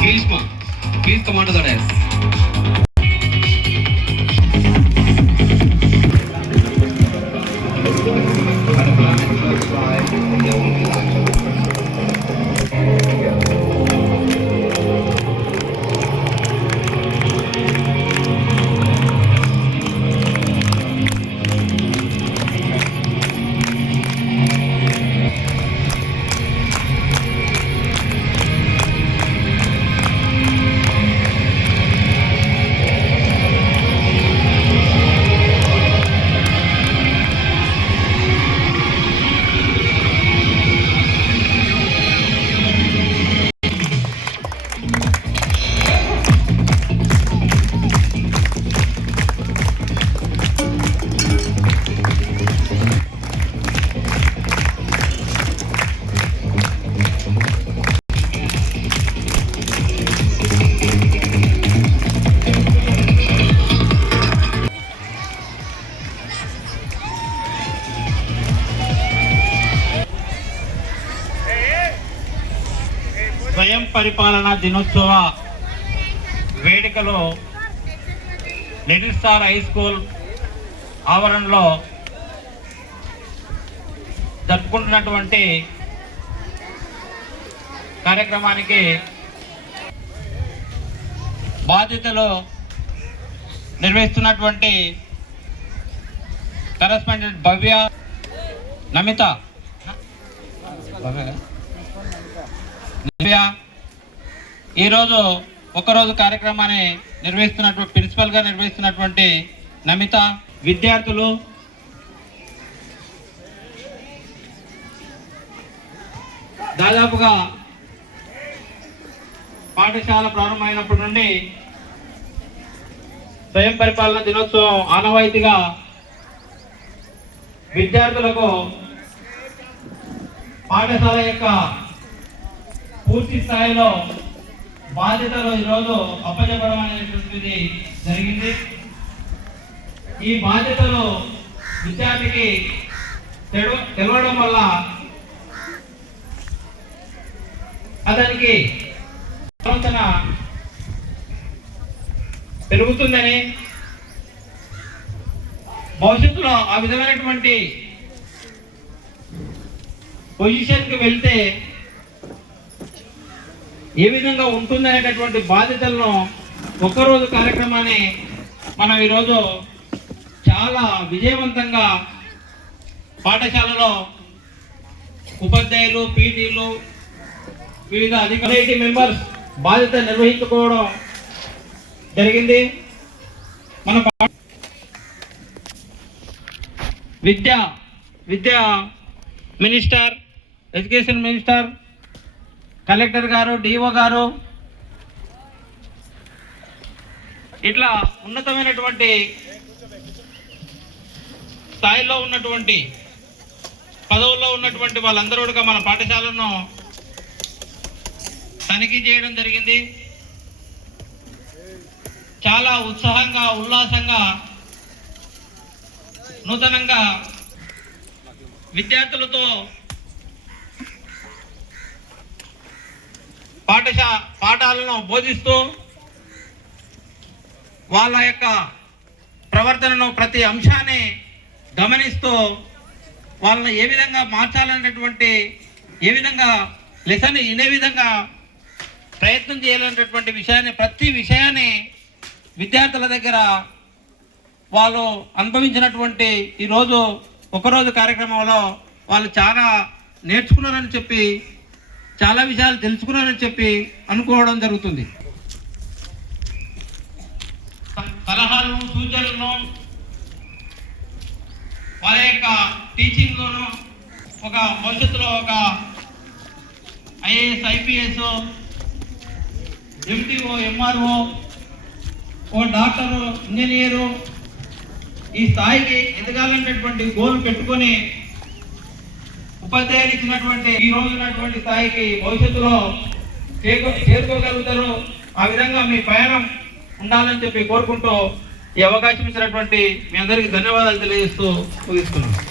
Grishma, please come on to the desk. స్వయం పరిపాలన దినోత్సవ వేడుకలో లిటిల్ స్టార్ హై స్కూల్ ఆవరణలో జరుపుకుంటున్నటువంటి కార్యక్రమానికి బాధ్యతలు నిర్వహిస్తున్నటువంటి కరెస్పాండెంట్ భవ్య, నమిత, ఈరోజు ఒకరోజు కార్యక్రమాన్ని నిర్వహిస్తున్నటువంటి ప్రిన్సిపల్గా నిర్వహిస్తున్నటువంటి నమిత, విద్యార్థులు, దాదాపుగా పాఠశాల ప్రారంభమైనప్పటి నుండి స్వయం పరిపాలన దినోత్సవం ఆనవాయితీగా విద్యార్థులకు పాఠశాల యొక్క పూర్తి స్థాయిలో బాధ్యతలు ఈరోజు అప్పచెప్పడం అనేటువంటిది జరిగింది. ఈ బాధ్యతలు విద్యార్థికి తెలవడం వల్ల అతనికి ఆలోచన పెరుగుతుందని, భవిష్యత్తులో ఆ విధమైనటువంటి పొజిషన్కి వెళ్తే ఏ విధంగా ఉంటుందనేటటువంటి బాధ్యతలను ఒక్కరోజు కార్యక్రమాన్ని మనం ఈరోజు చాలా విజయవంతంగా పాఠశాలలో ఉపాధ్యాయులు, పీటీలు, వివిధ కమిటీ మెంబర్స్ బాధ్యత నిర్వహించుకోవడం జరిగింది. మన విద్యా మినిస్టర్, ఎడ్యుకేషన్ మినిస్టర్, కలెక్టర్ గారు, డిఓ గారు, ఇట్లా ఉన్నతమైనటువంటి స్థాయిలో ఉన్నటువంటి పదవుల్లో ఉన్నటువంటి వాళ్ళందరూ కూడా మన పాఠశాలను తనిఖీ చేయడం జరిగింది. చాలా ఉత్సాహంగా, ఉల్లాసంగా, నూతనంగా విద్యార్థులతో పాఠాలను బోధిస్తూ వాళ్ళ యొక్క ప్రవర్తనను, ప్రతి అంశాన్ని గమనిస్తూ వాళ్ళని ఏ విధంగా మార్చాలనేటువంటి, ఏ విధంగా లెసన్ ఇనే విధంగా ప్రయత్నం చేయాలనేటువంటి విషయాన్ని, ప్రతి విషయాన్ని విద్యార్థుల దగ్గర వాళ్ళు అనుభవించినటువంటి ఈరోజు ఒకరోజు కార్యక్రమంలో వాళ్ళు చాలా నేర్చుకున్నారని చెప్పి, చాలా విషయాలు తెలుసుకున్నారని చెప్పి అనుకోవడం జరుగుతుంది. సలహాలను, సూచనలను, వారి యొక్క టీచింగ్లోను ఒక భవిష్యత్తులో ఒక ఐఏఎస్, ఐపీఎస్, ఎంటీఓ, ఎంఆర్ఓ, ఒక డాక్టరు, ఇంజనీరు ఈ స్థాయికి ఎదగాలనేటువంటి గోల్ పెట్టుకొని ఉపాధ్యాయులు ఇచ్చినటువంటి ఈ రోజు ఉన్నటువంటి స్థాయికి భవిష్యత్తులో చేరుకోగలుగుతారు. ఆ విధంగా మీ ప్రయాణం ఉండాలని చెప్పి కోరుకుంటూ ఈ అవకాశం ఇచ్చినటువంటి మీ అందరికీ ధన్యవాదాలు తెలియజేస్తూ ముగిస్తున్నాను.